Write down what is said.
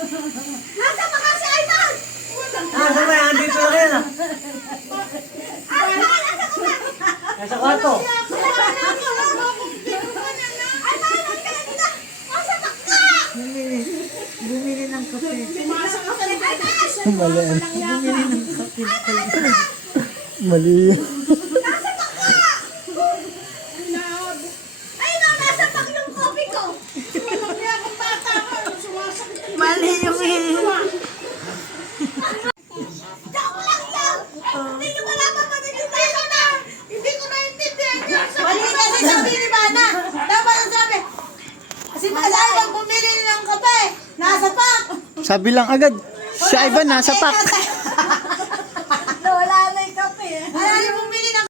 Nasa pa kasi Ivan? Nasa ba yan? Dito lang yan ah. Nasa kwarto. Bumili ng kape. Mali. Bumili ng kape. Mali. Mali yung Mali kasi sabi ni Bana. Tama ang sabi. Kasi pag bumili ng kape, nasa pak. Sabi lang agad. Si Ivan nasa pack.